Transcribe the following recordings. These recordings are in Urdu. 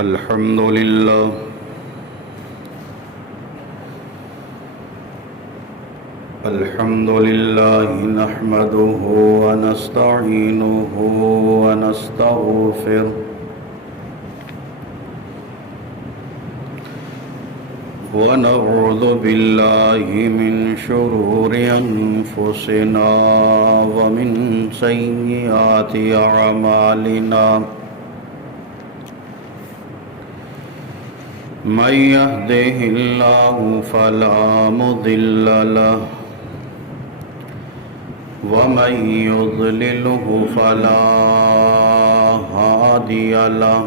الحمد لله نحمده ونستعينه ونستغفره ونعوذ بالله من شرور أنفسنا ومن سيئات أعمالنا من يهده الله فلا مضل له ومن يضلله فلا هادي له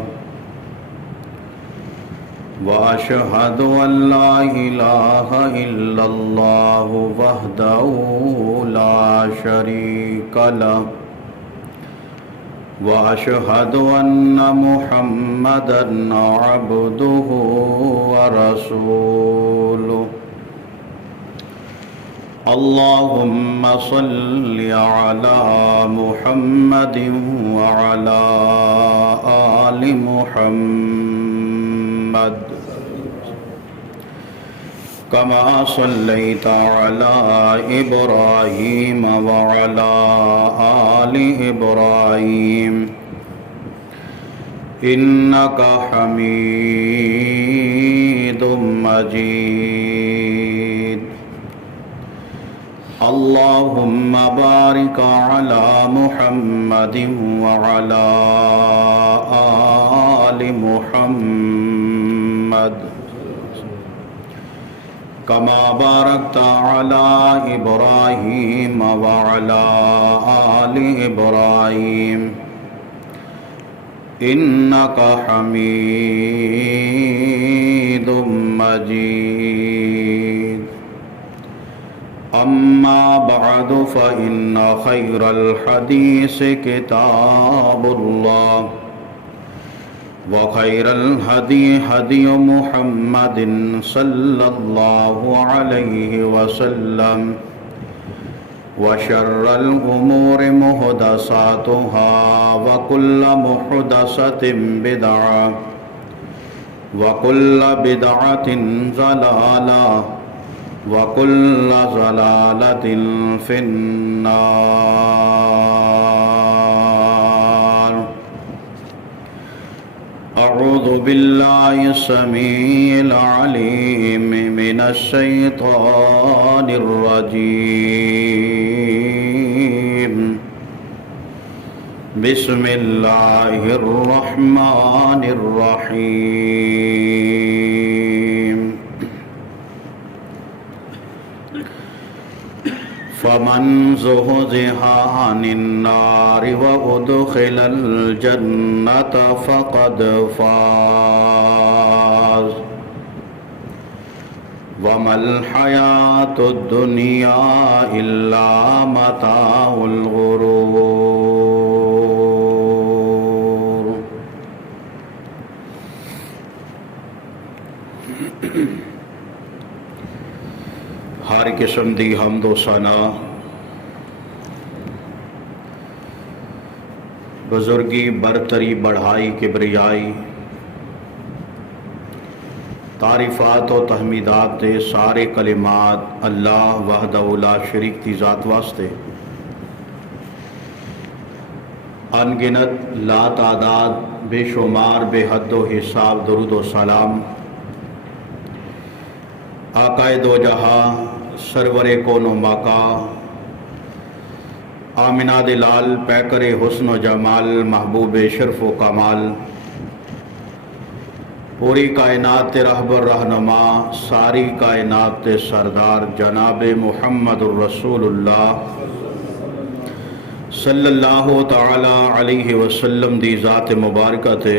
وأشهد أن لا إله إلا الله وحده لا شريك له وأشهد أن محمدًا عبده ورسوله اللهم صل على محمد وعلى آل محمد كما صليت على إبراهيم وعلى آل إبراهيم إنك حميد مجيد اللهم بارك على محمد وعلى آل محمد كما باركت على إبراهيم وعلى آل إبراهيم إنك حميد مجيد أما بعد فإن خير الحديث كتاب الله وخير الهدي هدي محمد صلى الله عليه وسلم وشر الأمور محدثاتها وكل محدثة بدعة وكل بدعة ضلالة وكل ضلالة في النار أعوذ بالله السميع العليم من الشيطان الرجيم بسم الله الرحمن الرحيم فمن زحزح عن النار وأدخل الجنة فقد فاز وما الحياة الدنيا إلا متاع الغرور ہر قسم دی حمد و ثنا بزرگی برتری بڑھائی کبریائی تعریفات و تحمیدات دے سارے کلمات اللہ وحدہ لا شریک دی ذات واسطے ان گنت لا تعداد بے شمار بے حد و حساب درود و سلام آقائے دو جہاں سرور کون و ماکا آمنہ دلال پیکر حسن و جمال محبوب شرف و کمال پوری کائنات رہبر رہنما ساری کائنات سردار جناب محمد الرسول اللہ صلی اللہ تعالی علیہ وسلم دی ذات مبارکہ تے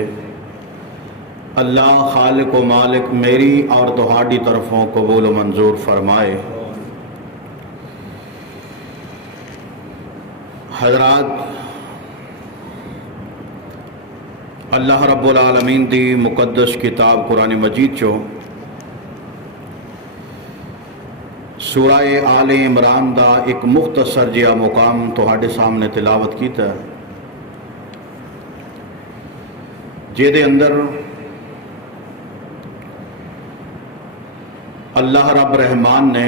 اللہ خالق و مالک میری اور تہاڈی طرفوں قبول و منظور فرمائے۔ حضرات، اللہ رب العالمین دی مقدس کتاب قرآن مجید چو سورہ آل عمران دا ایک مختصر جہا مقام تہاڈے سامنے تلاوت کیتا ہے، جے دے اندر اللہ رب رحمان نے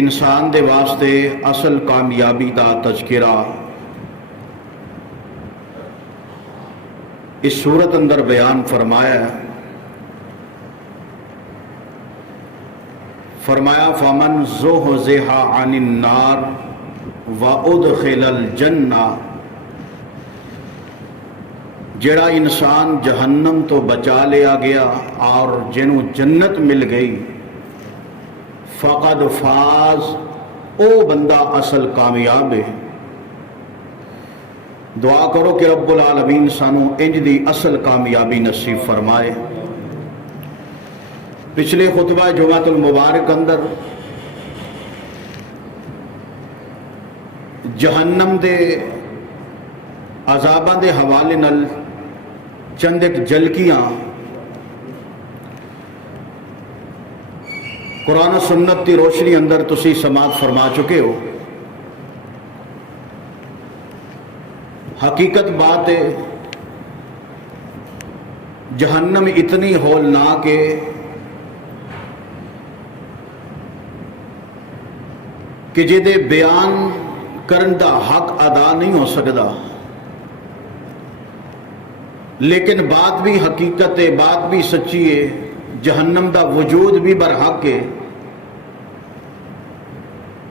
انسان دے واسطے اصل کامیابی دا تذکرہ اس صورت اندر بیان فرمایا ہے۔ فرمایا فمن زحزح عن النار وادخل الجنہ، جڑا انسان جہنم تو بچا لیا گیا اور جنوں جنت مل گئی، فقد فاز، او بندہ اصل کامیاب ہے۔ دعا کرو کہ رب العالمین سانو انج دی اصل کامیابی نصیب فرمائے۔ پچھلے خطبہ جمعۃ المبارک اندر جہنم دے عذاباں دے حوالے نال چند ایک جھلکیاں قرآن و سنت کی روشنی اندر تسی سماعت فرما چکے ہو۔ حقیقت بات ہے جہنم اتنی ہولناک ہے کہ جدے بیان کرن دا حق ادا نہیں ہو سکتا، لیکن بات بھی حقیقت ہے، بات بھی سچی ہے، جہنم دا وجود بھی برحق ہے،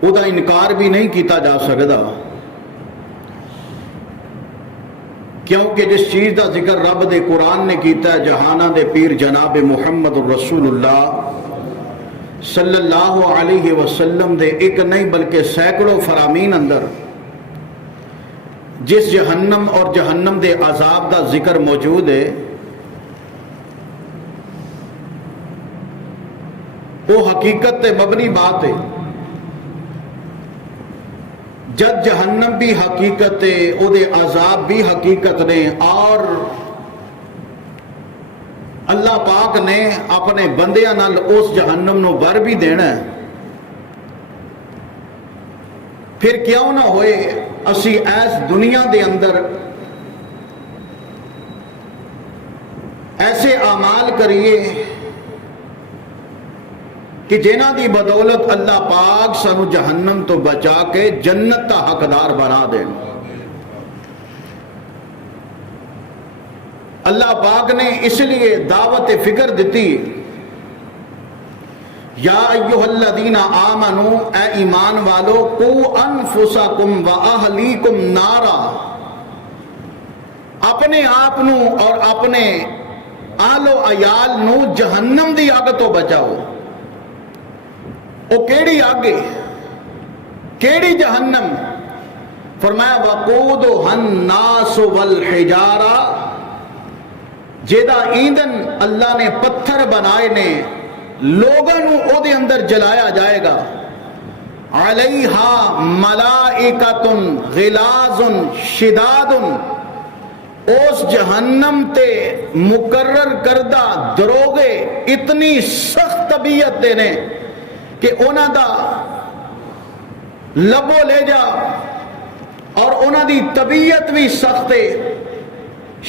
او دا انکار بھی نہیں کیتا جا سکتا، کیونکہ جس چیز دا ذکر رب دے قرآن نے کیتا ہے، جہانہ دے پیر جناب محمد الرسول اللہ صلی اللہ علیہ وسلم دے ایک نہیں بلکہ سینکڑوں فرامین اندر جس جہنم اور جہنم دے عذاب دا ذکر موجود ہے، وہ حقیقت تے مبنی بات ہے۔ جد جہنم بھی حقیقت ہے، او دے عذاب بھی حقیقت نے، اور اللہ پاک نے اپنے بندیاں نال اس جہنم نو بر بھی دینا ہے۔ پھر کیوں نہ ہوئے اسی ایس دنیا دے اندر ایسے اعمال کریے کہ جنہ دی بدولت اللہ پاک سانو جہنم تو بچا کے جنت کا حقدار بنا دیں۔ اللہ پاک نے اس لیے دعوت فکر دیتی، یا ایھا الذین آمنوا، اے ایمان والو، قوا انفسکم و اہلیکم نارا، اپنے آپ نو اور اپنے آل و عیال نو جہنم دی اگ تو بچاؤ۔ او کیڑی اگ ہے؟ کیڑی جہنم؟ فرمایا وقودھا الناس والحجارہ، جیدہ ایندھن اللہ نے پتھر بنائے نے، لوگوں او دے اندر جلایا جائے گا، علیہا ملائکۃ غلاظ شداد، اس جہنم تے مقرر کردہ دروغے اتنی سخت طبیعت دے نے کہ انہاں دا لبو لے جا اور انہاں دی طبیعت بھی سخت ہے،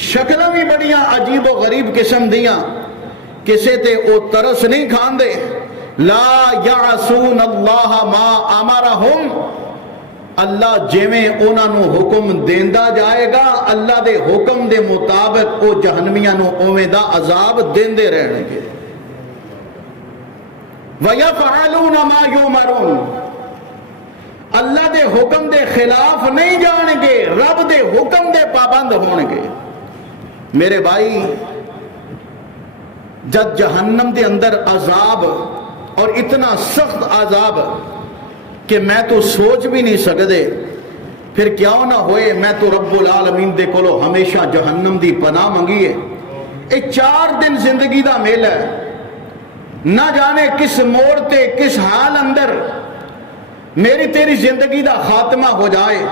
شکلیں بھی بڑیاں عجیب و غریب قسم دیاں، کسے تے او ترس نہیں کھاندے، لا یعصون اللہ ما امرہم، اللہ جویں انہاں نو حکم دیندا جائے گا اللہ دے حکم دے مطابق او جہنمیاں نو اوویں دا عذاب دیندے رہن گے۔ وَيَفْعَلُونَ مَا يُؤْمَرُونَ، اللہ دے حکم دے خلاف نہیں جان گے، رب دے حکم دے پابند ہون گے۔ میرے بھائی، جب جہنم دے اندر عذاب اور اتنا سخت عذاب کہ میں تو سوچ بھی نہیں سکتے، پھر کیوں نہ ہوئے میں تو رب العالمین دے کولو ہمیشہ جہنم دی پناہ منگی ہے۔ ایک 4 دن زندگی دا میل ہے، نہ جانے کس موڑ تے کس حال اندر میری تیری زندگی دا خاتمہ ہو جائے،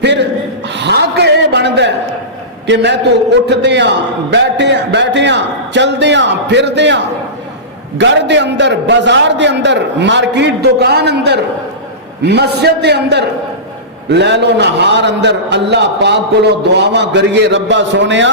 پھر حق اے بندا ہے کہ میں تو اٹھ دیاں بیٹھیاں چل دیاں پھر دیاں، گھر دے اندر، بازار دے اندر، مارکیٹ دکان اندر، مسجد دے اندر، لیل و نہار اندر اللہ پاک کو دعاواں کریے، ربا سونیا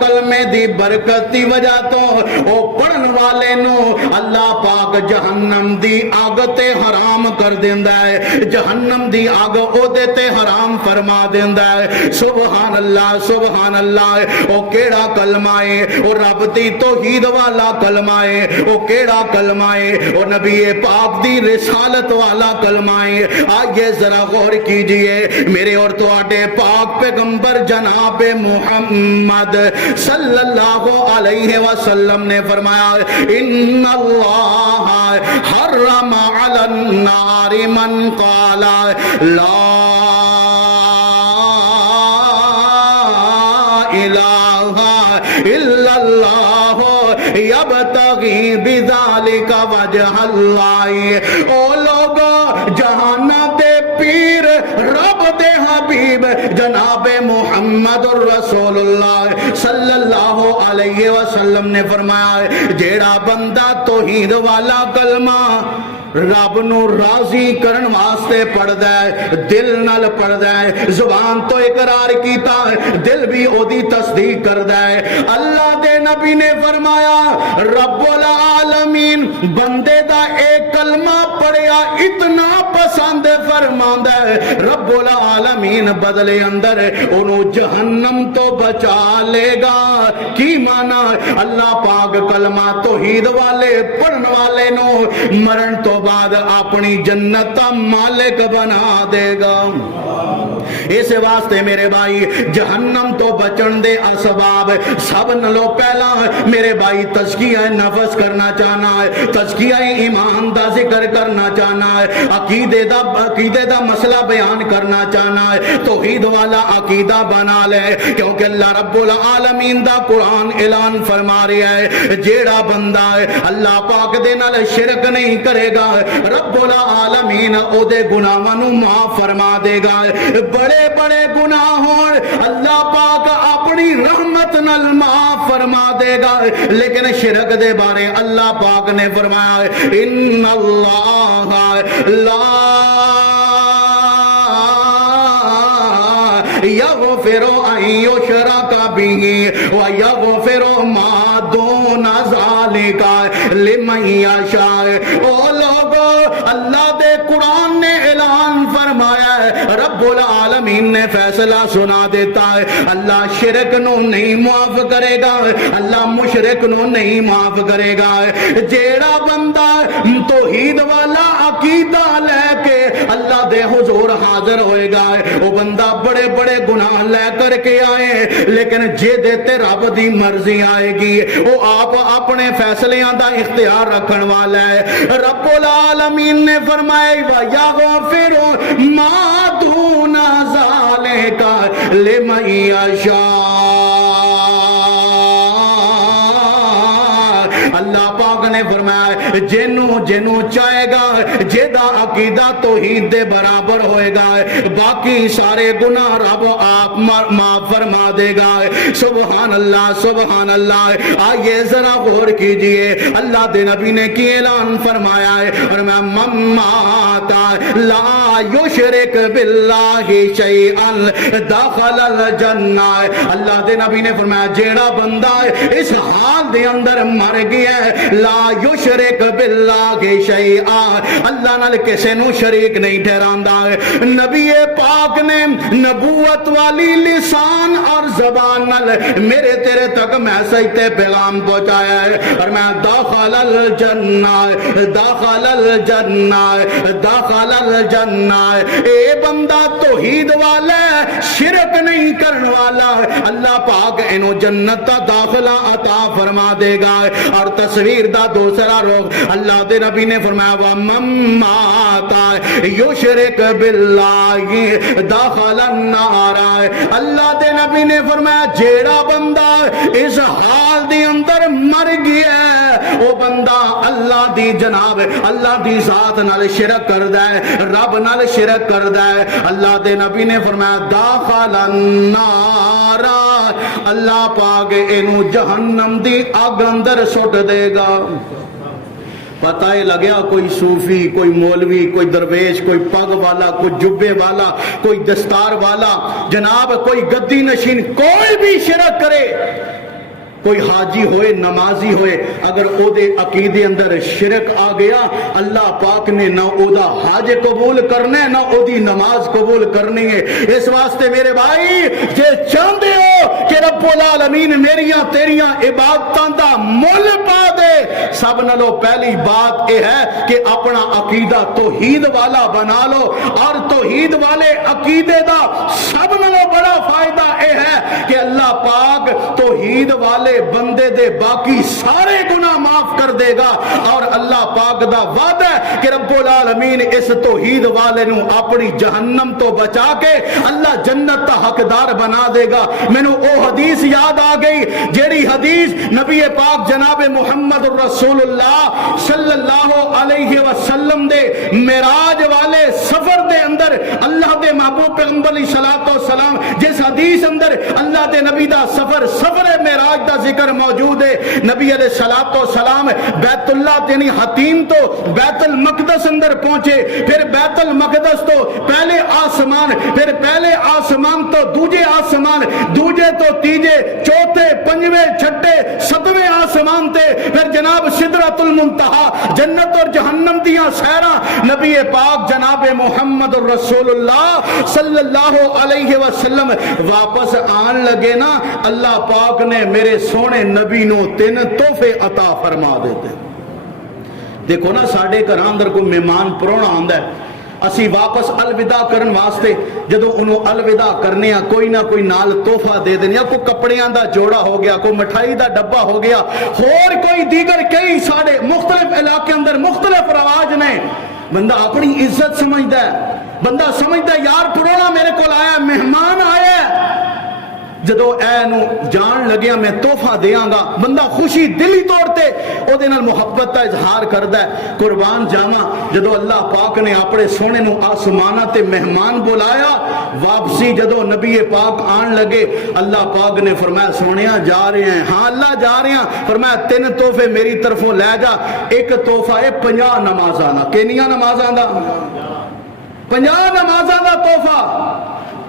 کلمے دی برکت دی وجہ تو او پڑھن والے نو اللہ پاک جہنم دی آگ تے حرام کر دیندا ہے، جہنم دی آگ او دے تے حرام فرما دیندا ہے۔ سبحان اللہ سبحان اللہ، او کیڑا کلمہ ہے، او رب دی توحید والا کلمہ ہے، او کیڑا کلمہ ہے، او نبی پاک دی رسالت والا کلمہ ہے۔ آئیے ذرا غور کیجئے، میرے اور تواڈے پاک پیغمبر جناب محمد صلی اللہ علیہ وسلم نے فرمایا ان اللہ حرم علی النار من قال لا الہ الا اللہ یبتغی بذالک وجہ اللہ۔ او لوگو جہانا دے پیر رب دے حبیب جناب محمد الرسول اللہ صلی اللہ علیہ وسلم نے فرمایا جیڑا بندہ توحید والا کلمہ رب نو راضی کرن واسطے پڑھدا ہے، دل نال پڑھدا ہے، زبان تو اقرار کیتا ہے، دل بھی او دی تصدیق کردا ہے۔ اللہ دے نبی نے فرمایا رب العالمین بندے دا ایک کلمہ پڑھیا اتنا پسند فرماندا ہے، رب العالمین بدلے اندر انہوں جہنم تو بچا لے گا۔ کی معنی اللہ پاک کلمہ توحید والے پڑھن والے نو مرن تو بعد اپنی جنت کا مالک بنا دے گا۔ اس واسطے میرے بھائی جہنم تو بچن دے اسباب سب نلو پہلا میرے بھائی تزکیہ نفس کرنا چاہنا ہے، تزکیہ ایمان دا ذکر کرنا چاہنا ہے، عقیدے دا مسئلہ بیان کرنا چاہنا ہے، توحید والا عقیدہ بنا لے، کیونکہ اللہ رب العالمین دا قرآن اعلان فرما رہا ہے جیڑا بندہ ہے اللہ پاک دے نال شرک نہیں کرے گا رب العالمین او دے گناہاں نو معاف فرما دے گا۔ بڑے بڑے گناہ ہون اللہ پاک اپنی رحمت نال معاف فرما دے گا، لیکن شرک دے بارے اللہ پاک نے فرمایا ان اللہ لا یغفر ان یشرک بہ ویغفر ما دون ذالک لمن یشاء۔ او لوگو اللہ دے قرآن نے اعلان فرمایا ہے، رب العالمین نے فیصلہ سنا دیتا ہے اللہ شرک نو نہیں معاف کرے گا، اللہ مشرک نو نہیں معاف کرے گا۔ جیڑا بندہ توحید والا عقیدہ لے کے اللہ دے حضور حاضر ہوئے گا، وہ بندہ بڑے بڑے گناہ لے کر کے آئے، لیکن جے دیتے رب دی مرضی آئے گی وہ آپ اپنے فیصلیاں دا اختیار رکھن والا ہے۔ رب العالمین نے فرمایا وَيَغْفِرُ مَا دُونَ ذَلِكَ لِمَن یشاء۔ اللہ پاک نے فرمایا جنوں چاہے گا جیدہ عقیدہ توحید دے برابر ہوئے گا باقی سارے گناہ رب آپ معاف فرما دے گا۔ سبحان اللہ سبحان اللہ۔ آئیے ذرا غور کیجئے اللہ دے نبی نے کی اعلان فرمایا ہے اور میں مماتا لا یشرک باللہ شیئا داخل الجنہ۔ اللہ دے نبی نے فرمایا جیڑا بندہ اس حال دے اندر مر گیا لا یشرک باللہ شیئا، اللہ نال کسے نو شریک نہیں ٹھہراندا ہے۔ نبی پاک نے نبوت والی لسان اور زبان نال میرے تیرے تک میسج تے پیغام پہنچایا ہے اور میں داخل الجنہ داخل الجنہ داخل الجنہ۔ اے بندہ توحید والا شرک نہیں کرن والا اللہ پاک انہوں جنت تا داخلہ عطا فرما دے گا۔ اور تصویر دا دوسرا روح اللہ دے نبی نے فرمایا وَمَن مَّاتَ یُشْرِکْ بِاللَّهِ دَخَلَ النَّارَ۔ اللہ دے نبی نے فرمایا جیڑا بندہ اس حال دی اندر مر گیا ہے وہ بندہ اللہ دی جناب اللہ دی ذات نال شرک کردا ہے، رب نال شرک کردا ہے۔ اللہ دے نبی نے فرمایا دَخَلَ النَّارَ، اللہ پاک انہوں جہنم دی آگ اندر سٹ دے گا۔ پتہ ہی لگیا کوئی صوفی کوئی مولوی کوئی درویش کوئی پگ والا کوئی جبے والا کوئی دستار والا جناب کوئی گدی نشین کوئی بھی شرک کرے کوئی حاجی ہوئے نمازی ہوئے اگر او دے عقیدے اندر شرک آ گیا اللہ پاک نے نہ او دا حاج قبول کرنا ہے نہ او دی نماز قبول کرنی ہے. اس واسطے میرے بھائی جے چاہتے ہو کہ رب العالمین میریاں تیریاں عبادتاں دا مول پا دے سب نالوں پہلی بات یہ ہے کہ اپنا عقیدہ توحید والا بنا لو. اور توحید والے عقیدے دا سب نالوں بڑا فائدہ یہ ہے کہ اللہ پاک توحید والے بندے دے باقی سارے گناہ معاف کر دے گا. اور اللہ پاک دا وعدہ ہے کہ رب العالمین اس توحید والے نو اپنی جہنم تو بچا کے اللہ جنت دا حقدار بنا دے گا. میں نو او حدیث یاد آ گئی جیڑی حدیث نبی پاک جناب محمد رسول اللہ صلی اللہ علیہ وسلم دے معراج والے سفر دے اندر اللہ دے محبوب پیغمبر علیہ الصلوۃ والسلام جس حدیث اندر اللہ دے نبی دا سفر معراج دا ذکر موجود ہے. نبی علیہ الصلوۃ والسلام بیت اللہ یعنی حتیم تو بیت المقدس اندر پہنچے پھر بیت المقدس تو پہلے آسمان پھر پہلے آسمان تو دوجے آسمان دوجے تو تیجے چوتھے پنجویں چھٹے ستویں آسمان تے پھر جناب سدرۃ المنتہا جنت اور جہنم دیاں سیراں نبی پاک جناب محمد رسول اللہ صلی اللہ علیہ وسلم واپس آن لگے نا اللہ پاک نے میرے سونے نبی نو 3 تحفے عطا فرما دیتے. دیکھو نا ساڈے گھر اندر کوئی مہمان پرونا آندا ہے اسی واپس الوداع کرن واسطے جدوں انہوں الوداع کرنے ہاں کوئی نہ کوئی نال تحفہ دے دیں یا کوئی کپڑیاں دا جوڑا ہو گیا کوئی مٹھائی دا ڈبہ ہو گیا اور کوئی دیگر کئی ساڈے مختلف علاقے اندر مختلف رواج نے. بندہ اپنی عزت سمجھدا ہے بندہ سمجھدا ہے یار پرونا میرے کو آیا مہمان آیا ہے جدو اے نو جان لگیا میں تحفہ دیاں گا بندہ خوشی دلی طور تے او دے نال محبت کا اظہار کردا ہے. قربان جاواں جدو اللہ پاک نے اپنے سونے نو آسماناں تے مہمان بلایا واپسی جدو نبی پاک آن لگے اللہ پاک نے فرمایا سونیا جا رہے ہیں ہاں اللہ جا رہے ہیں فرمایا 3 تحفے میری طرفوں لے جا. ایک تحفہ ہے 50 نمازاں دا کینیاں نمازاں دا 50 نمازاں دا تحفہ.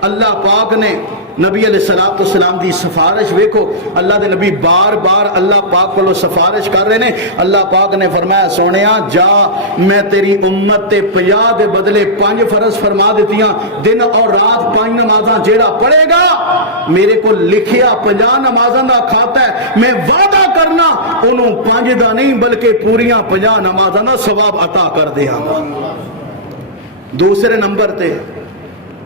اللہ پاک نے نبی علیہ الصلوۃ والسلام دی سفارش ویکھو اللہ دے نبی بار بار اللہ پاک کو سفارش کر رہے ہیں. اللہ پاک نے فرمایا سونیا جا میں تیری امت تے 50 دے بدلے 5 فرض فرما دیتیاں دن اور رات 5 نمازاں جیڑا پڑھے گا میرے کو لکھیا 50 نمازاں دا کھاتا ہے میں وعدہ کرنا انہوں 5 دا نہیں بلکہ پوریاں 50 نمازاں دا ثواب عطا کر دیا. دوسرے نمبر تے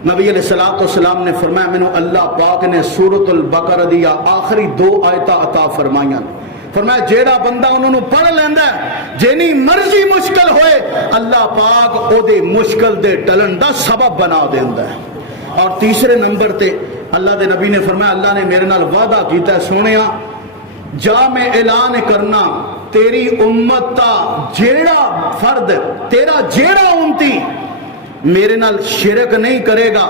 نبی علیہ الصلوۃ والسلام نے فرمایا مینوں اللہ پاک نے سورۃ البقرہ دی آخری 2 آیتاں عطا فرمائیاں فرمایا جیڑا بندہ انہوں نے پڑھ لیندہ ہے جنی مرضی مشکل ہوئے اللہ پاک او دے مشکل دے ٹلن دا سبب بنا دیندہ ہے. اور تیسرے نمبر تے اللہ دے نبی نے فرمایا اللہ نے میرے نال وعدہ کیتا ہے سونیا جا میں اعلان کرنا تیری امت تا جیڑا فرد تیرا جیڑا امتی میرے نال شرک نہیں کرے گا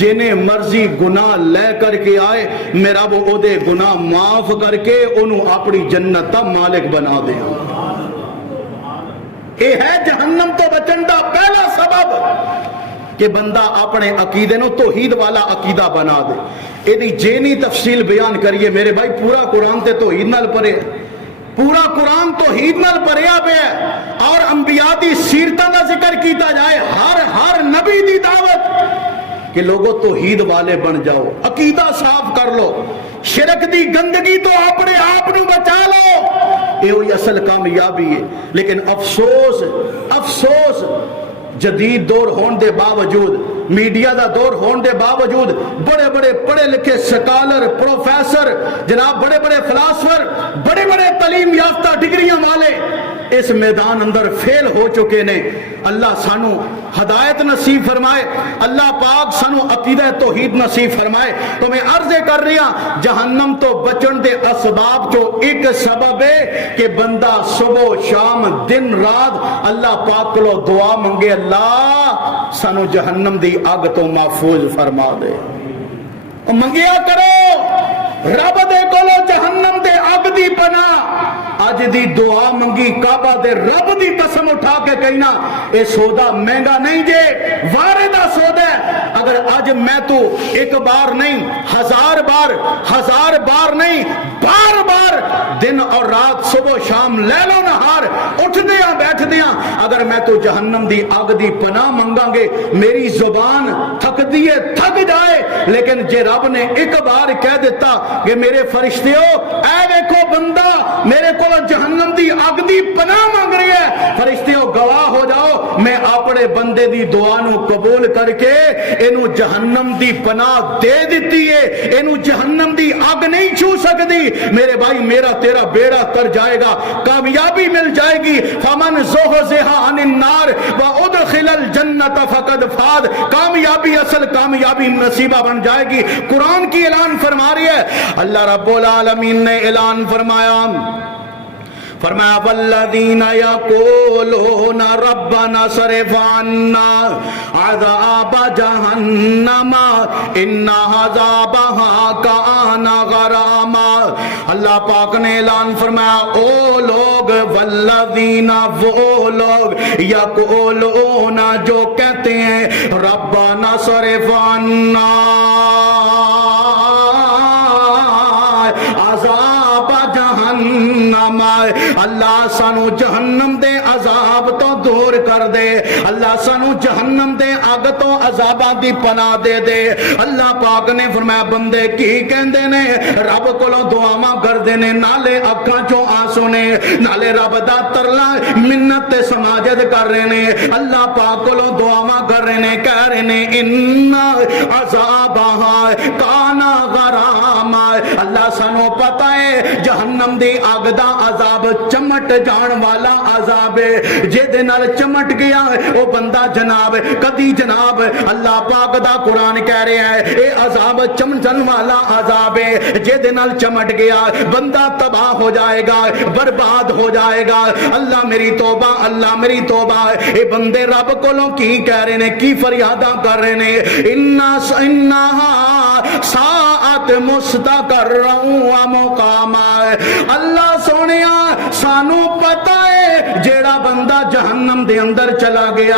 جنہیں مرضی گناہ لے کر کے آئے میرا وہ او دے گناہ معاف کر کے انہوں اپنی جنت تا مالک بنا دے. یہ ہے جہنم تو بچن دا پہلا سبب کہ بندہ اپنے عقیدے نو توحید والا عقیدہ بنا دے. یہ جینی تفصیل بیان کریے میرے بھائی پورا قرآن تے توحید نال پڑھے پورا قرآن توحید نال پڑھیا پہ ہے اور انبیاء دی سیرتاں دا ذکر کیتا جائے ہر نبی دی دعوت کہ لوگوں توحید والے بن جاؤ عقیدہ صاف کر لو شرک دی گندگی تو اپنے آپ نو بچا لو یہ ہوئی اصل کامیابی ہے. لیکن افسوس جدید دور ہون دے باوجود میڈیا دا دور ہون دے باوجود بڑے بڑے پڑھے لکھے سکالر پروفیسر جناب بڑے بڑے فلاسفر بڑے بڑے تعلیم یافتہ ڈگریاں والے اس میدان اندر فیل ہو چکے نے. اللہ سانو ہدایت نصیب فرمائے اللہ پاک سانو عقیدہ توحید نصیب فرمائے. تو میں عرض کر رہی ہوں جہنم تو بچن دے اسباب جو ایک سبب ہے کہ بندہ صبح شام دن رات اللہ پاک کو دعا منگے اللہ سانو جہنم دی اگ تو محفوظ فرما دے. منگیا کرو رب دے کولو جہنم دے اگ دی پناہ. اج دی دعا منگی کعبہ دے رب دی قسم اٹھا کے کہنا اے سودا مہنگا نہیں جے وارے دا سودا ہے. اگر اج میں تو ایک بار نہیں ہزار بار نہیں بار بار دن اور رات صبح و شام لیل و نہار اٹھ دیاں بیٹھ دیاں اگر میں تو جہنم دی اگ دی پناہ منگاں گے میری زبان تھک دیے تھک جائے لیکن جے رب نے ایک بار کہہ دیتا کہ میرے فرشتیو اے دیکھو بندہ میرے کو جہنم دی اگ دی پناہ مانگ رہی ہے فرشتیو گواہ ہو جاؤ میں اپنے بندے دی دعا نو قبول کر کے اینو جہنم دی پناہ دے دیتی ہے اینو جہنم دی اگ نہیں چھو سکتی میرے بھائی میرا تیرا بیڑا کر جائے گا کامیابی مل جائے گی فمن زحزح عن النار وادخل الجنت فقد فاز کامیابی اصل کامیابی نصیبہ بن جائے گی قرآن کی اعلان فرما رہی ہے اللہ رب العالمین نے اعلان فرمایا والذین یقولون ربنا صرف عنا عذاب جہنم ان عذابها کان غراما اللہ پاک نے اعلان فرمایا او لوگ والذین وہ لوگ یقولون جو کہتے ہیں ربنا صرف عنا عذاب جہنم اللہ سانو جہنم دے عذاب تو دور کر دے اللہ سانو جہنم دے اگ تو عذاباں دی پناہ دے دے اللہ پاک نے فرمایا بندے کی کہندے نے رب کولوں دعاواں کردے نے نالے اکھاں چوں آنسو نے نالے رب دا ترلا منت تے سماجت کر رہے نے اللہ پاک کولوں دعاواں کر رہے نے کہہ رہے نے ان عذابها کان غراما اللہ سانو پتہ ہے جہنم دی اگ دا عذاب چمٹ جان والا عذاب ہے جے دے نال چمٹ گیا او بندہ جناب کدی جناب اللہ پاک دا قرآن کہہ رہا ہے اے عذاب چمٹن والا عذاب ہے جے دے نال چمٹ گیا بندہ تباہ ہو جائے گا برباد ہو جائے گا اللہ میری توبہ اللہ میری توبہ اے بندے رب کولوں کی کہہ رہے نے کی فریاداں کر رہے نے انہا ساعت مستقرا و مقاما اللہ سونیا سانو پتہ ہے جیڑا بندہ جہنم دے اندر چلا گیا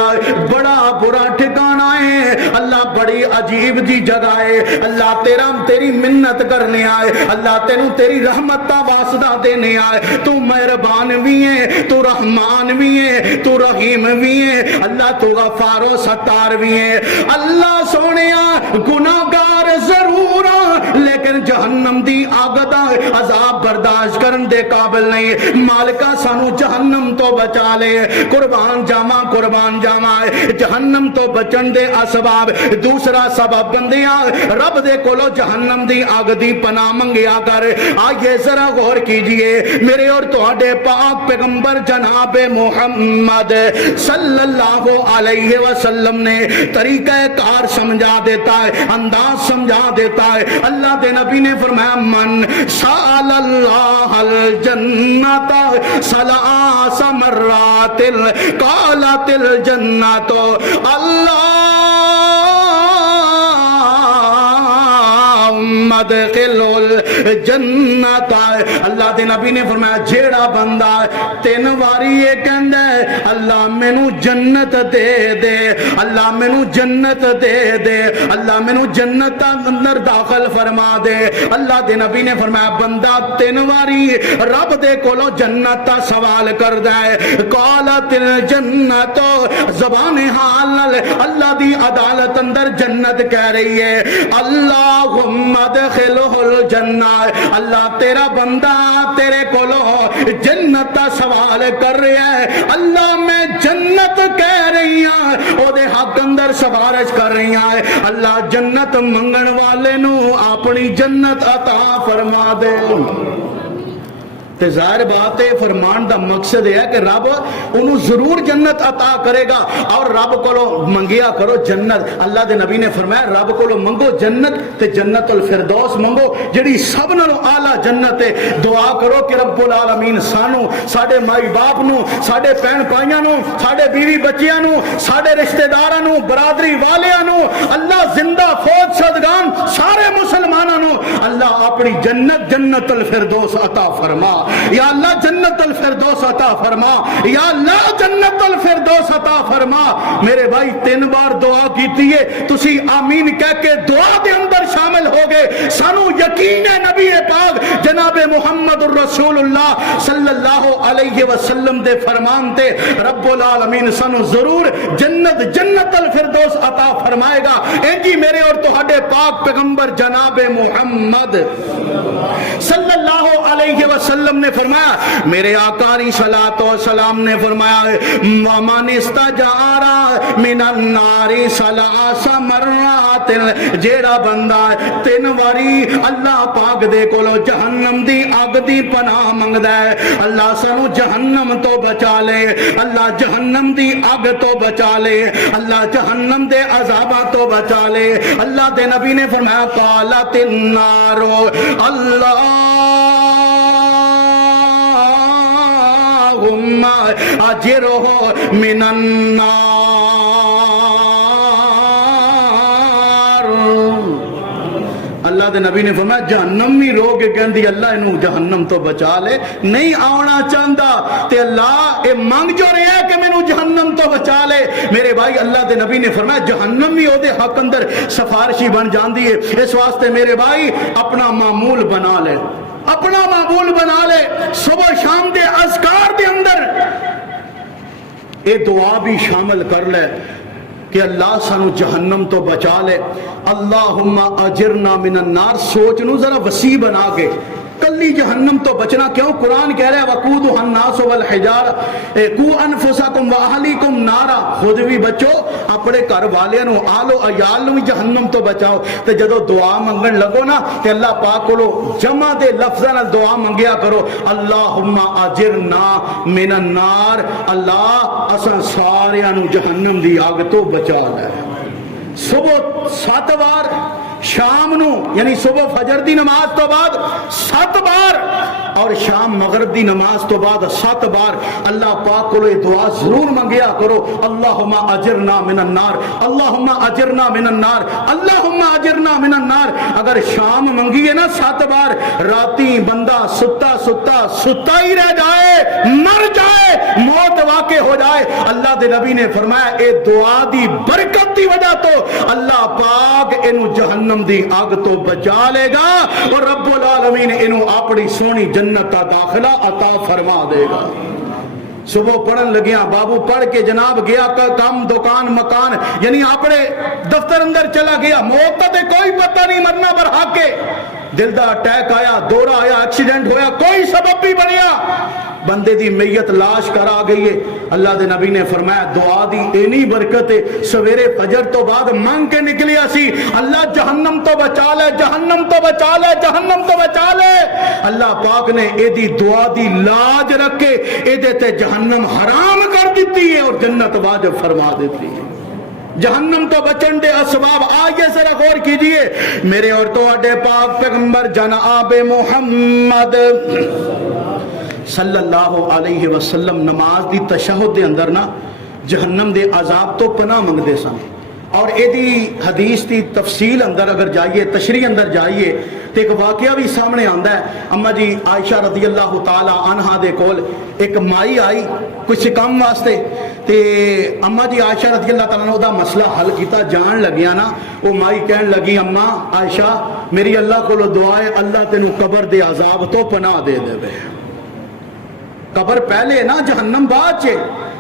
بڑا برا ٹھکانہ ہے اللہ بڑی عجیب جی جگہ ہے اللہ تیری منت کرنے آئے اللہ تینوں تیری رحمت کا واسطہ دینے آئے تو مہربان بھی ہے تو رحمان بھی ہے تو رحیم بھی ہے اللہ تو غفار و ستار بھی ہے اللہ سونیا گناہگار ضرور لیکن جہنم دی آگ دا عذاب برداشت کرن دے قابل نہیں مالکہ سانو جہنم تو بچا لے قربان جاما جہنم تو بچن دے اسباب دوسرا سبب بندیاں رب دے کولو جہنم دی آگ دی پناہ منگیا کر آئیے ذرا غور کیجئے میرے اور تہاڈے پاک پیغمبر جناب محمد صلی اللہ علیہ وسلم نے طریقہ کار سمجھا دیتا ہے انداز سمجھا دیتا ہے اللہ دے نبی نے فرمایا من سال اللہ الجنت ثلاث مرات قالت الجنت مدخل الجنت اللہ دے نبی نے فرمایا جیڑا بندہ 3 واری یہ کہندا ہے اللہ مینوں جنت دے دے اللہ مینوں جنت دے دے اللہ مینوں جنت اندر داخل فرما دے اللہ دے نبی نے فرمایا بندہ 3 واری رب دے کولو جنت دا سوال کردا ہے قالت الجنت زبان حال اللہ دی عدالت اندر جنت کہہ رہی ہے اللہم ادخلہ الجنہ اللہ تیرا بندہ تیرے کولو جنت دا سوال کر رہا ہے اللہ میں جنت کہہ رہی ہوں او دے حق اندر سفارش کر رہی ہیں اللہ جنت منگن والے نو اپنی جنت عطا فرما دے تے ظاہر بات ہے فرمان دا مقصد ہے کہ رب انہوں ضرور جنت عطا کرے گا اور رب کو منگیا کرو جنت اللہ دے نبی نے فرمایا رب کو منگو جنت تے جنت الفردوس منگو جڑی سب نالوں اعلیٰ جنت ہے دعا کرو کہ رب العالمین سانو ساڈے مائی باپ نو ساڈے بہن بھائیاں نو ساڈے بیوی بچیاں نو ساڈے رشتہ داراں نو برادری والیاں نو اللہ زندہ فوت شدگان سارے مسلماناں نو اللہ اپنی جنت جنت الفردوس عطا فرما یا اللہ جنت الفردوس عطا فرما یا اللہ جنت الفردوس الفردوس عطا فرما. میرے بھائی 3 بار دعا کیتی ہے, تسی آمین کہہ کے دعا دے اندر شامل ہو گئے. سانو یقین ہے نبی پاک جناب محمد الرسول اللہ صلی اللہ علیہ وسلم دے فرمان تے رب العالمین سانو ضرور جنت الفردوس عطا فرمائے گا. انجی میرے اور تہاڈے پاک پیغمبر جناب محمد صلی اللہ علیہ وسلم نے فرمایا, میرے آقا علیہ الصلوۃ والسلام نے فرمایا, وَمَنِ اسْتَجَارَ مِنَ النَّارِ ثَلَاثَ مَرَّاتٍ, جیڑا بندہ 3 واری اللہ پاک دے کولو جہنم دی اگ دی پناہ منگدا ہے, اللہ سانو جہنم تو بچا لے, اللہ جہنم دی اگ تو بچا لے, اللہ جہنم دے عذاباں تو بچا لے. اللہ دے نبی نے فرمایا, قالت النار اللہم اجرہ من النار. اللہ دے نبی نے فرمایا جہنمی رو کے کہندی اللہ انہوں جہنم تو بچا لے. نہیں آونا چاہتا تے اللہ اے مانگ جو رہے ہے کہ مینوں جہنم تو بچا لے. میرے بھائی اللہ دے نبی نے فرمایا جہنم بھی او دے حق اندر سفارشی بن جاندی ہے. اس واسطے میرے بھائی اپنا معمول بنا لے, اپنا معمول بنا لے. صبح شام دے اذکار دے اندر اے دعا بھی شامل کر لے کہ اللہ سانو جہنم تو بچا لے. اللہم اجرنا من النار سوچ نو ذرا وسیع بنا کے, کلی جہنم تو بچنا کیوں؟ قرآن کہہ رہا ہے وقودها الناس والحجارہ قوا انفسکم واہلیکم نارا, خود بھی بچو اپنے گھر والے نو آلو عیال نو بھی جہنم تو بچاؤ. تے جدو دعا منگن لگو نا تے اللہ پاک کولو جمع دے لفظاں نال دعا منگیا کرو, اللہم اجرنا من النار, اللہ اساں ساریاں نو جہنم دی آگ تو بچا لے. صبح 7 بار, شام نو یعنی صبح فجر دی نماز تو بعد 7 بار, اور شام مغرب دی نماز تو بعد 7 بار اللہ پاک کو یہ دعا ضرور منگیا کرو, اللہم اجرنا من النار, اللہم اجرنا من النار, اللہم اجرنا من النار. اگر شام منگیے نا 7 بار, راتی بندہ ستا ہی رہ جائے, مر جائے, موت واقع ہو جائے, اللہ دے نبی نے فرمایا اے دعا دی برکت دی وجہ تو اللہ پاک انہوں جہنم دی آگ تو بچا لے گا, اور رب العالمین انہوں اپنی سونی جنت کا داخلہ عطا فرما دے گا. صبح پڑھن لگیاں, بابو پڑھ کے جناب گیا کام دکان مکان یعنی اپنے دفتر اندر چلا گیا, موت تے کوئی پتہ نہیں, مرنا برحق کے, دل دا اٹیک آیا, دورہ آیا, ایکسیڈنٹ ہویا, کوئی سبب بھی بنیا, بندے دی میت لاش کرا گئی ہے. اللہ دے نبی نے فرمایا دعا دی اینی برکت ہے, سویرے فجر تو بعد مانگ کے نکلیا سی اللہ جہنم تو بچا لے, جہنم تو بچا لے, جہنم تو بچا لے. اللہ پاک نے اے دی دعا دی لاج رکھ کے اے دیتے جہنم حرام کر دیتی ہے اور جنت واجب فرما دیتی ہے. جہنم تو بچن دے اسباب آئیے ذرا غور کیجئے. میرے اور تو اڈے پاک پیغمبر جناب محمد صلی اللہ علیہ وسلم نماز دی تشہد دے اندر نا جہنم دے عذاب تو پناہ منگ دے سن, اور اے دی حدیث دی تفصیل اندر اگر جائیے, تشریح اندر جائیے تو ایک واقعہ بھی سامنے آندا ہے. اما جی عائشہ رضی اللہ تعالی عنہا دے کول ایک مائی آئی کچھ کام واسطے, تے اما جی عائشہ رضی اللہ تعالیٰ نے دا مسئلہ حل کیتا, جان لگیا نا وہ مائی کہن لگی اما عائشہ میری اللہ کو دعا ہے اللہ تینوں قبر دے عذاب تو پناہ دے دے. قبر پہلے نا جہنم بعد چے,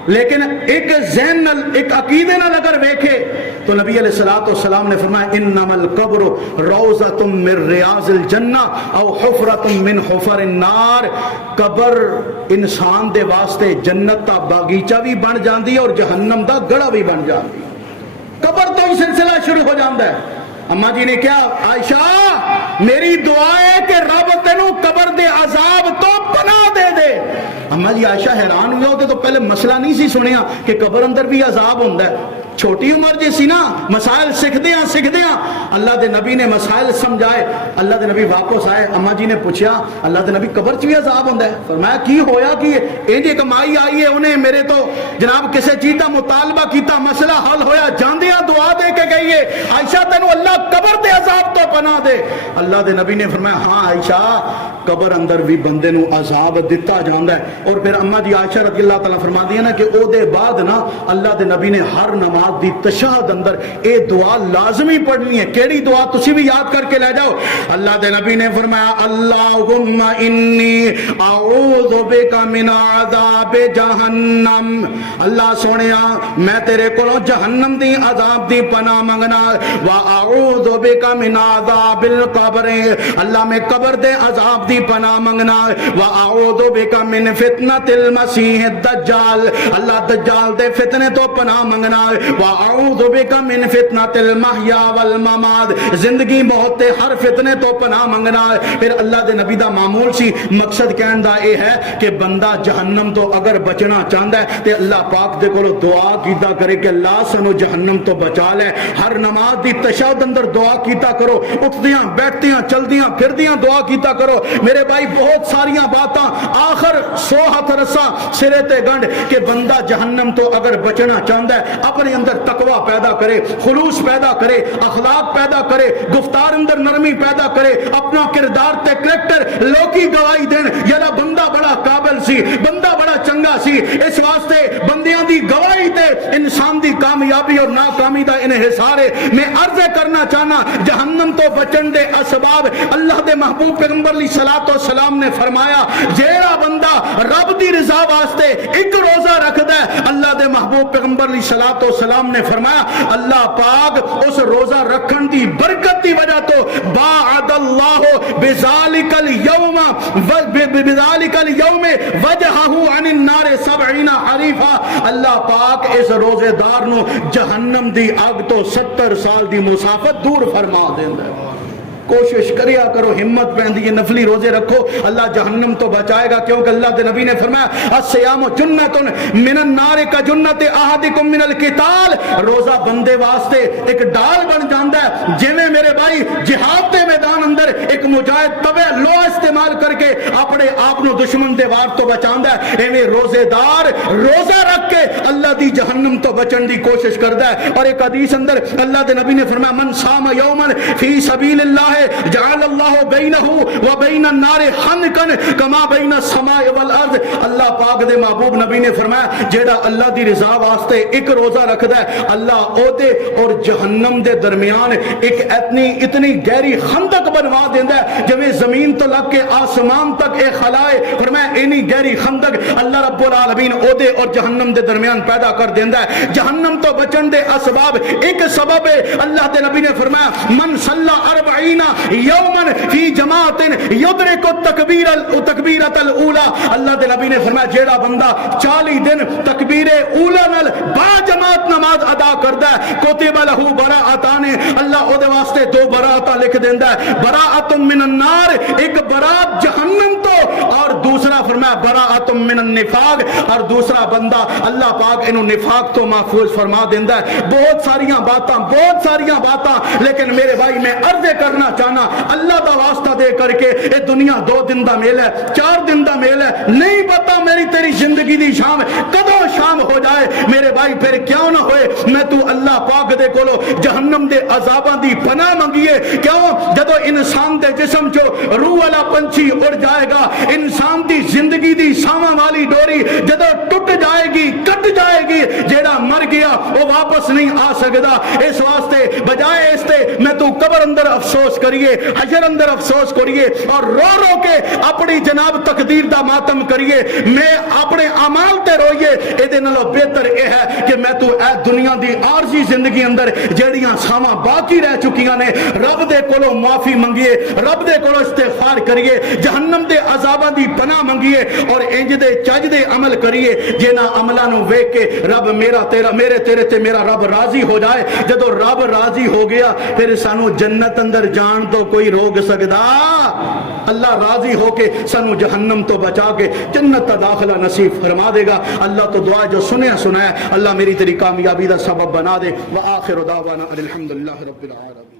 لیکن ایک ذہن ایک عقیدے نال اگر ویکھے تو نبی علیہ الصلوۃ والسلام نے فرمایا انما القبر روضۃ من ریاض الجنہ او حفرۃ من حفر النار. قبر انسان دے واسطے جنت دا باغیچہ بھی بن جاندی اور جہنم دا گڑھا بھی بن جاندی. قبر تو ہی سلسلہ شروع ہو جاندا ہے. اما جی نے کیا عائشہ میری دعا ہے کہ رب تینوں قبر دے عذاب تو پناہ دے دے. اما جی عائشہ حیران ہوئے ہوتے تو پہلے مسئلہ نہیں سی سنیا کہ قبر اندر بھی عذاب ہوندہ ہے. چھوٹی عمر جی سی نا مسائل سکھدے ہیں اللہ دے نبی نے مسائل سمجھائے. اللہ دے نبی واپس آئے, اما جی نے پوچھا اللہ دے نبی قبر چ بھی عذاب ہوندا ہے؟ فرمایا کی ہویا کی انجی کمائی آئی ہے, انہیں میرے تو جناب کسی چیز کا مطالبہ کیتا, مسئلہ حل ہویا, جاندیاں دعا دے کے گئی ہے عائشہ تینوں اللہ قبر دے عذاب تو پناہ دے. اللہ دے نبی نے فرمایا ہاں عائشہ قبر اندر بھی بندے نو عذاب دتا جاندا ہے. اور پھر اما جی عائشہ رضی اللہ تعالیٰ فرما دی نا کہ او دے بعد نا اللہ دے نبی نے ہر نماز دی تشہد اندر اے دعا لازمی پڑھنی ہے. کیڑی دعا تسی بھی یاد کر کے لے جاؤ. اللہ دے نبی نے فرمایا اللہم انی اعوذ بک من عذاب جہنم, اللہ سونیا میں تیرے کولوں جہنم دی عذاب دی پناہ منگنا, واعوذ بک من عذاب القبر, اللہ میں قبر دے عذاب دی پناہ منگنا, واعوذ بک من فتنۃ المسیح الدجال, اللہ دجال دے فتنے تو پناہ منگنا, واعوذ بک من فتنۃ المحیا والممات, زندگی موت تے ہر فتنے تو پناہ منگنا. پھر اللہ دے نبی دا معمول سی مقصد کہن دا اے ہے کہ بندہ جہنم تو اگر بچنا چاہندا ہے تے اللہ پاک دے کولو دعا کیتا کرے کہ اللہ سنو جہنم تو بچا لے. ہر نماز دی تشہد اندر دعا کیتا کرو, اٹھدیاں بیٹھدیاں چلدیاں پھردیاں دعا کیتا کرو. میرے بھائی بہت ساریاں باتاں آخر 100 ہاتھ رسا سرے تے گنڈ کہ بندہ جہنم تو اگر بچنا چاہندا ہے اپنے اندر تقوی پیدا کرے, خلوص پیدا کرے, اخلاق پیدا کرے, گفتار اندر نرمی پیدا کرے, اپنا کردار تے کریکٹر لوکی گواہی دین یلا بندہ بڑا قابل سی, بندہ بڑا چنگا سی. اس واسطے بندیاں دی گواہی تے انسان دی کامیابی اور ناکامی دا انحصار ہے. میں عرض کرنا چاہنا جہنم تو بچن دے اسباب اللہ دے محبوب پیغمبر علیہ الصلوۃ والسلام نے فرمایا جیڑا بندہ رب دی رضا واسطے ایک روزہ رکھدا ہے, اللہ دے محبوب پیغمبر علیہ الصلوۃ والسلام نے فرمایا اللہ پاک اس روزہ رکھن دی برکت دی وجہ تو باعد اللہ بذالک اليوم وجہہ عن النار 70 حریفا, اللہ پاک اس روزے دار نو جہنم دی اگ تو 70 سال دی مسافت دور فرما دیندا ہے. کوشش کریا کرو, ہمت پہندی ہے, نفلی روزے رکھو, اللہ جہنم تو بچائے گا. کیونکہ اللہ دے نبی نے فرمایا الصیام جنۃ من النار کا جنۃ احدکم من القتال, روزہ بندے واسطے ایک ڈال بن جاندا ہے جویں میرے بھائی جہاد دے میدان اندر ایک مجاہد تبے لو استعمال کر کے اپنے آپ نو دشمن دے وار تو بچاندا ہے, ایویں روزے دار روزہ رکھ کے اللہ دی جہنم تو بچن دی کوشش کردا ہے. اور ایک حدیث اندر اللہ دے نبی نے فرمایا من صام یوما فی سبیل اللہ جعل اللہ بینہ و بین النار خندقا کما بین السماء والارض, اللہ پاک دے محبوب نبی نے فرمایا جیڑا اللہ دی رضا واسطے ایک روزہ رکھدا ہے اللہ او دے اور جہنم دے درمیان ایک اتنی گہری خندق بنوا دیندا ہے جویں زمین تو لگ کے آسمان تک ایک خلائے. فرمایا اینی گہری خندق اللہ رب العالمین او دے اور جہنم دے درمیان پیدا کر دیندا ہے. جہنم تو بچن دے اسباب ایک سبب ہے, اللہ دے نبی نے فرمایا من صلی 40 یوما فی جماعت یدرک تکبیرۃ الاولی, اللہ دے نبی نے فرمایا جیڑا بندہ 40 دن تکبیر اولی نال با جماعت نماز ادا کردا ہے کتب لہ براءتان, اللہ او دے واسطے 2 براءتاں لکھ دیندا ہے, براءت من النار ایک براءت جہنم تو, اور دوسرا فرمایا براءت من النفاق, اور دوسرا بندہ اللہ پاک انہوں نفاق تو محفوظ فرما دیندا ہے. بہت ساریاں باتاں لیکن میرے بھائی میں عرض کرنا چاہنا اللہ دا واسطہ دے کر کے اے دنیا 2 دن دا میل ہے, 4 دن دا میل ہے, نہیں پتا میری تیری زندگی دی شام کدوں شام ہو جائے. میرے بھائی پھر کیوں نہ ہوئے میں تو اللہ پاک دے کولو جہنم دے عذاباں دی پناہ منگیے. کیوں جدو انسان دے جسم چو روح والا پنچھی اڑ جائے گا, انسان دی زندگی دی ساواں والی ڈوری جدو ٹوٹ جائے گی کٹ جائے گی, جیڑا مر گیا وہ واپس نہیں آ سکدا. اس واسطے بجائے اس تے میں تو قبر اندر افسوس کریے, حشر اندر افسوس کریے اور رو کے اپنی جناب تقدیر دا ماتم کریے, میں اپنے اعمال تے روئیے. اے دے نالوں بہتر اے ہے کہ میں تو اے دنیا دی عارضی زندگی اندر جڑیاں ساواں باقی رہ چکیاں نے رب دے کولوں معافی منگیے, رب دے کولوں استغفار کریے, جہنم دے عذاباں دی پناہ منگیے اور انج دے چج دے عمل کریے جنہاں عملاں نو ویکھ کے رب میرے تیرے تے میرا رب راضی ہو جائے. جدو رب راضی ہو گیا پھر سانو جنت اندر جان تو کوئی روک سکدا. اللہ راضی ہو کے سانو جہنم تو بچا کے جنت کا داخلہ نصیب فرما دے گا. اللہ تو دعا جو سنیا اللہ میری تیری کامیابی دا سبب بنا دے. وآخر دعوانا الحمدللہ رب العالمین.